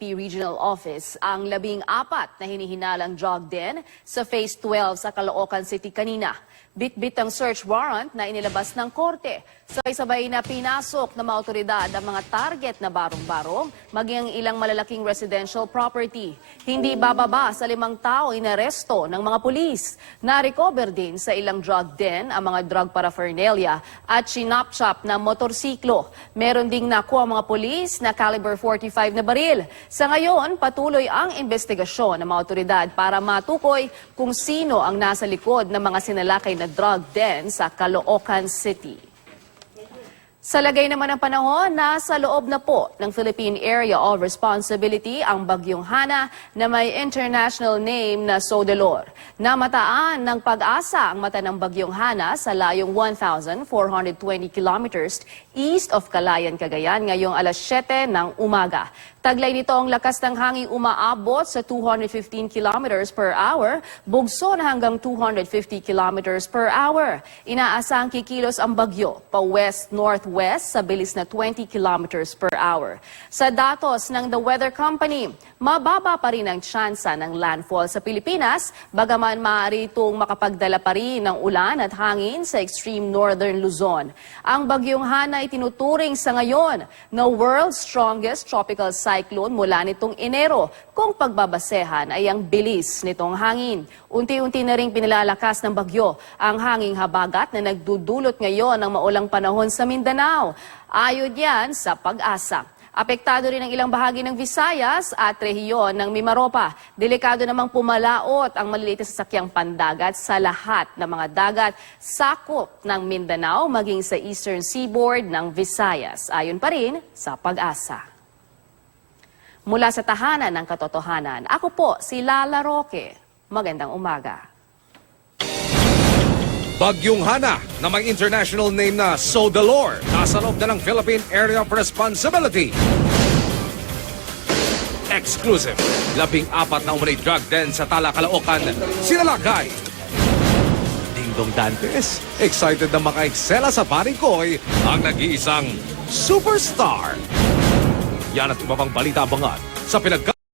Regional Office ang 14 na hinihinalang drug den sa Phase 12 sa Caloocan City kanina. Bit-bit ang search warrant na inilabas ng korte. Sabay-sabay na pinasok ng mga otoridad ang mga target na barong-barong, maging ang ilang malalaking residential property. Hindi bababa sa 5 tao inaresto ng mga pulis. Na-recover din sa ilang drug den ang mga drug paraphernalia at chinop-chop na motorsiklo. Meron ding nakuha ang mga pulis na caliber 45 na baril. Sa ngayon, patuloy ang investigasyon ng mga otoridad para matukoy kung sino ang nasa likod ng mga sinalakay na drug den sa Caloocan City. Sa lagay naman ng panahon, nasa loob na po ng Philippine Area of Responsibility ang Bagyong Hana na may international name na Sodelor. Namataan ng pag-asa ang mata ng Bagyong Hana sa layong 1,420 kilometers east of Calayan, Cagayan ngayong alas 7 ng umaga. Taglay nito ang lakas ng hangin umaabot sa 215 kilometers per hour, bugso na hanggang 250 kilometers per hour. Inaasahang kikilos ang bagyo pa west-northwest sa bilis na 20 kilometers per hour. Sa datos ng The Weather Company, mababa pa rin ang tsansa ng landfall sa Pilipinas, bagaman maaari itong makapagdala pa rin ng ulan at hangin sa extreme northern Luzon. Ang Bagyong Hana ay tinuturing sa ngayon na world's strongest tropical cyclone mula nitong Enero, kung pagbabasehan ay ang bilis nitong hangin. Unti-unti na ring pinilalakas ng bagyo ang hanging habagat na nagdudulot ngayon ng maulang panahon sa Mindanao. Ayon yan sa Pag-asa. Apektado rin ang ilang bahagi ng Visayas at rehiyon ng Mimaropa. Delikado namang pumalaot ang maliliit na sasakyang pandagat sa lahat ng mga dagat sakop ng Mindanao maging sa eastern seaboard ng Visayas. Ayon pa rin sa Pag-asa. Mula sa tahanan ng katotohanan, ako po si Lala Roque. Magandang umaga. Bagyong Hana na may international name na Sodelor, nasa loob na ng Philippine Area of Responsibility. Exclusive, 14 na umunay drug den sa Tala, Caloocan, sinalakay. Dingdong Dantes, excited na maka-eksela sa Barikoy ang nag-iisang superstar. Yan at iba pang balita abangan sa